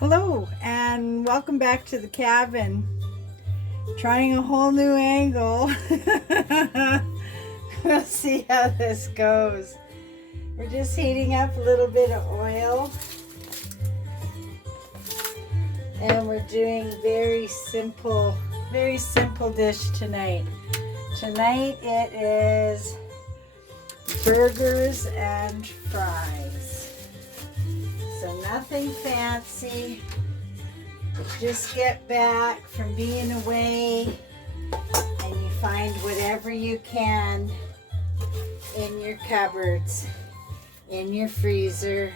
Hello and welcome back to the cabin. Trying a whole new angle. We'll see how this goes. We're just heating up a little bit of oil. And we're doing very simple dish tonight. Tonight it is burgers and fries. So nothing fancy. Just get back from being away and you find whatever you can in your cupboards, in your freezer,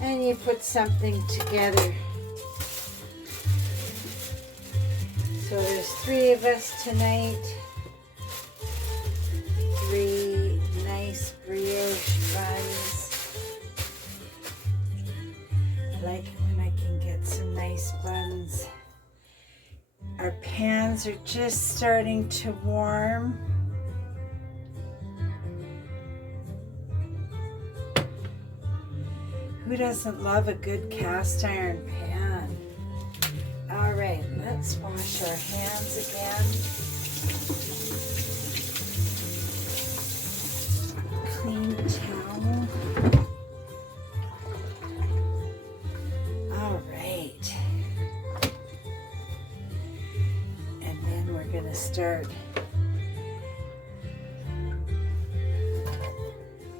and you put something together. So there's 3 of us tonight. 3 nice brioche buns. I like it when I can get some nice buns. Our pans are just starting to warm. Who doesn't love a good cast iron pan? All right, let's wash our hands again. Clean towel. All right. And then we're going to start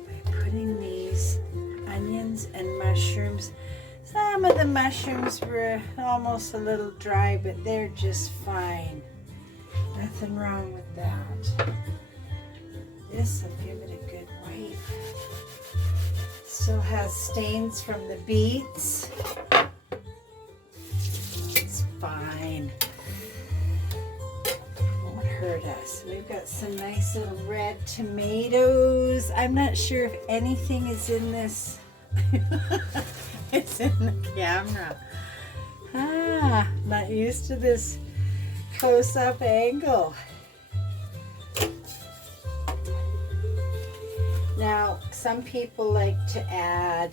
by putting these onions and mushrooms. Some of the mushrooms were almost a little dry, but they're just fine. Nothing wrong with that. This will give it a good wipe. Still has stains from the beets. It's fine. Won't hurt us. We've got some nice little red tomatoes. I'm not sure if anything is in this. It's in the camera. Not used to this close-up angle. Now, some people like to add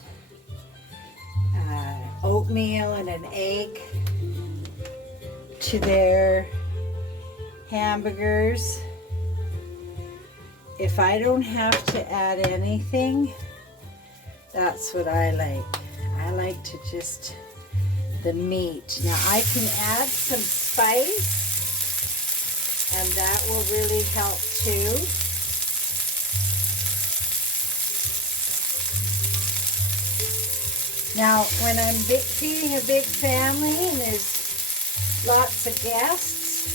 oatmeal and an egg to their hamburgers. If I don't have to add anything, that's what I like. I like to just the meat. Now I can add some spice, and that will really help too. Now when I'm feeding a big family and there's lots of guests,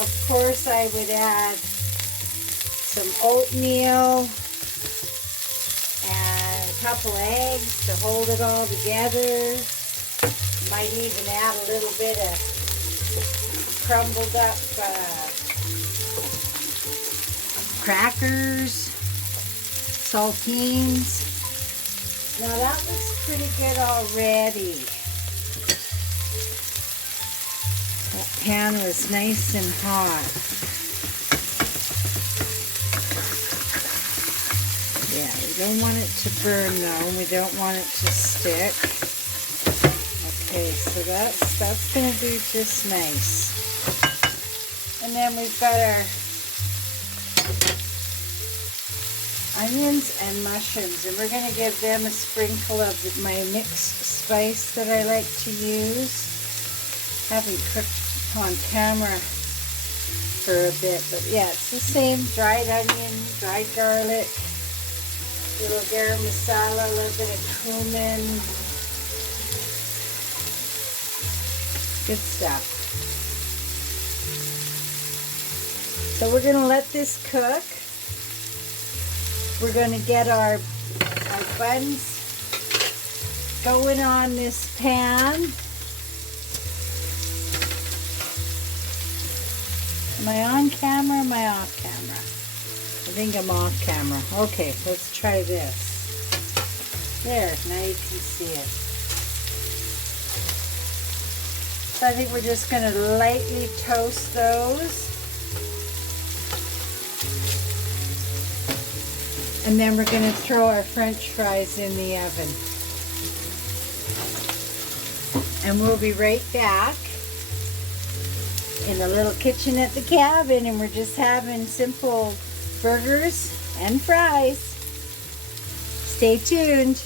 of course I would add some oatmeal, couple eggs to hold it all together. Might even add a little bit of crumbled up crackers, saltines. Now that looks pretty good already. That pan was nice and hot. Yeah, we don't want it to burn though. We don't want it to stick. Okay, so that's going to do just nice. And then we've got our onions and mushrooms, and we're going to give them a sprinkle of my mixed spice that I like to use. Haven't cooked on camera for a bit, but yeah, it's the same. Dried onion, dried garlic, little garam masala, a little bit of cumin. Good stuff. So we're going to let this cook. We're going to get our buns going on this pan. Am I on camera or am I off camera? I think I'm off camera. Okay, let's try this. There, now you can see it. So I think we're just going to lightly toast those. And then we're going to throw our French fries in the oven. And we'll be right back in the little kitchen at the cabin, and we're just having simple burgers and fries. Stay tuned.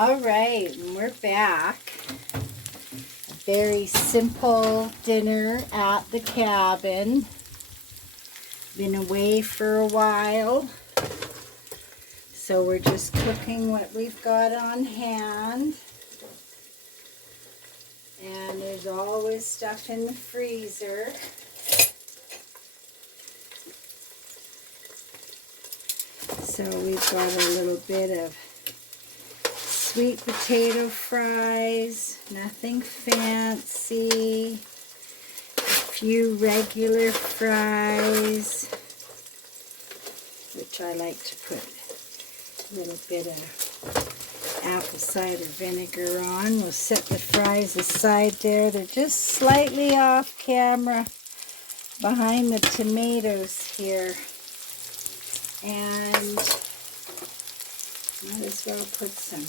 All right, and we're back. A very simple dinner at the cabin. Been away for a while, so we're just cooking what we've got on hand. And there's always stuff in the freezer. So we've got a little bit of sweet potato fries, nothing fancy. A few regular fries, which I like to put a little bit of apple cider vinegar on. We'll set the fries aside there. They're just slightly off camera behind the tomatoes here. And might as well put some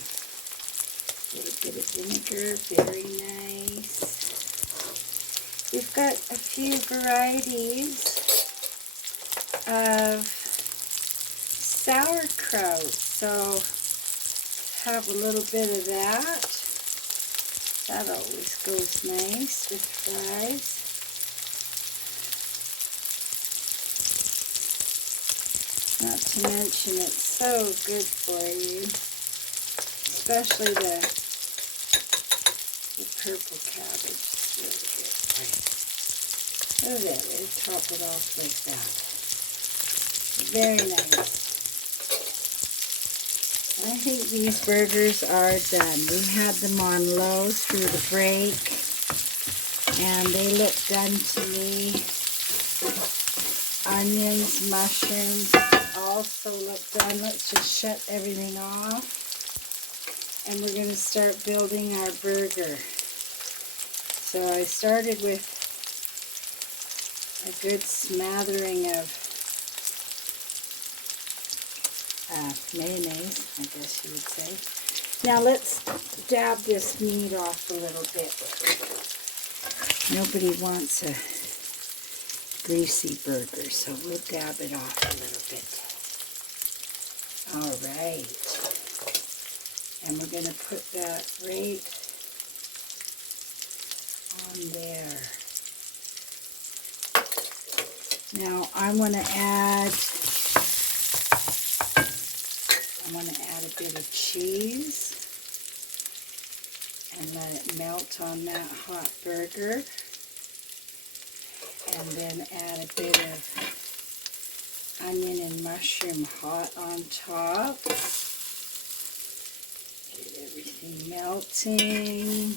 little bit of vinegar, very nice. We've got a few varieties of sauerkraut, so have a little bit of that. That always goes nice with fries. Not to mention it's so good for you, especially the purple cabbage. It's really good for you. Look at that, they top it off like that. Very nice. I think these burgers are done. We had them on low through the break, and they look done to me. Onions, mushrooms also look done. Let's just shut everything off, and we're going to start building our burger. So I started with a good smattering of mayonnaise, I guess you would say. Now let's dab this meat off a little bit. Nobody wants a greasy burger, so we'll dab it off a little bit. All right. And we're going to put that right on there. Now I want to add a bit of cheese and let it melt on that hot burger. And then add a bit of onion and mushroom hot on top. Get everything melting.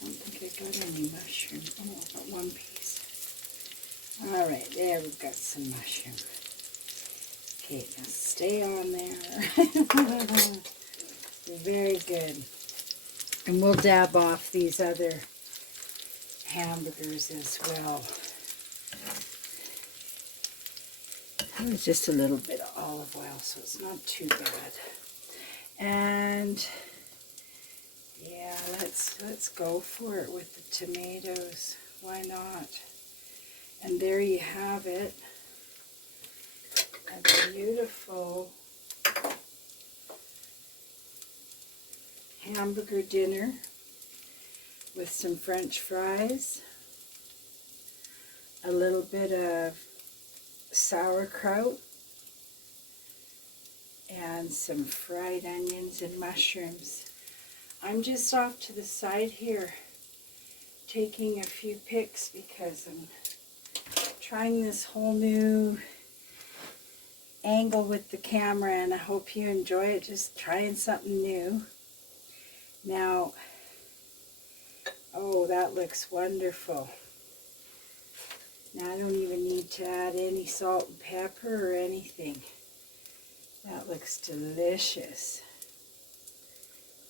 I don't think I got any mushroom. Oh, I got one piece. Alright, there we've got some mushroom. Okay, now stay on there. Very good. And we'll dab off these other hamburgers as well. It was just a little bit of olive oil, so it's not too bad. And yeah, let's go for it with the tomatoes. Why not? And there you have it. A beautiful hamburger dinner with some French fries, a little bit of sauerkraut, and some fried onions and mushrooms. I'm just off to the side here taking a few pics because I'm trying this whole new angle with the camera, and I hope you enjoy it. Just trying something new. Now, oh, that looks wonderful. Now I don't even need to add any salt and pepper or anything. That looks delicious.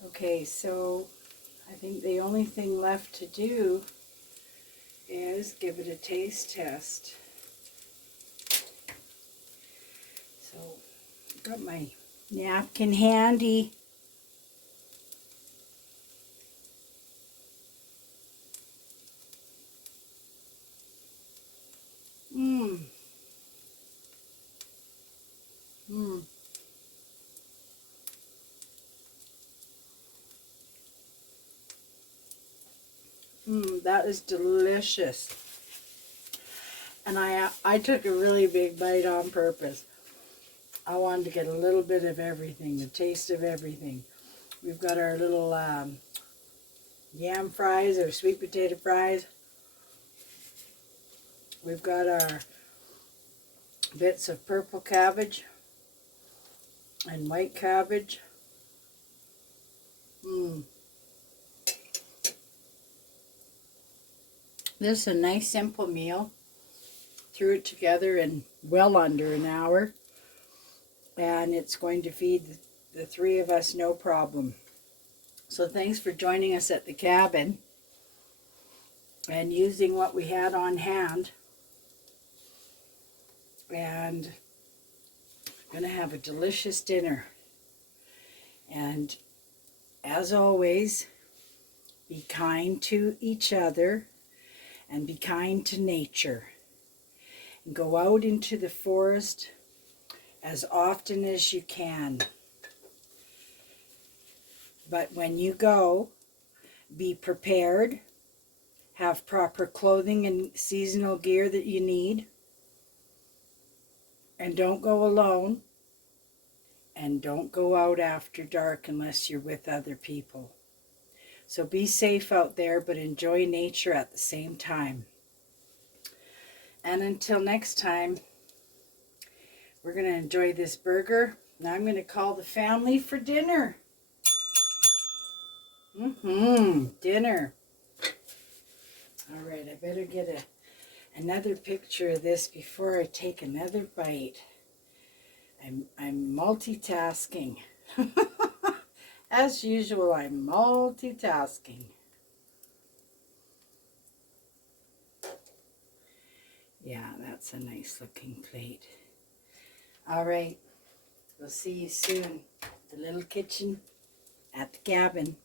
Okay, so I think the only thing left to do is give it a taste test. So, got my napkin handy. Mmm. Mmm. Mmm, that is delicious. And I took a really big bite on purpose. I wanted to get a little bit of everything, the taste of everything. We've got our little yam fries or sweet potato fries. We've got our bits of purple cabbage and white cabbage. Mmm. This is a nice simple meal. Threw it together in well under an hour. And it's going to feed the three of us no problem. So thanks for joining us at the cabin and using what we had on hand. And I'm going to have a delicious dinner. And as always, be kind to each other and be kind to nature. And go out into the forest as often as you can. But when you go, be prepared. Have proper clothing and seasonal gear that you need. And don't go alone. And don't go out after dark unless you're with other people. So be safe out there, but enjoy nature at the same time. And until next time, we're going to enjoy this burger. Now I'm going to call the family for dinner. Dinner. All right, I better get another picture of this before I take another bite. I'm multitasking. As usual, I'm multitasking. Yeah, that's a nice looking plate. All right, we'll see you soon. The little kitchen at the cabin.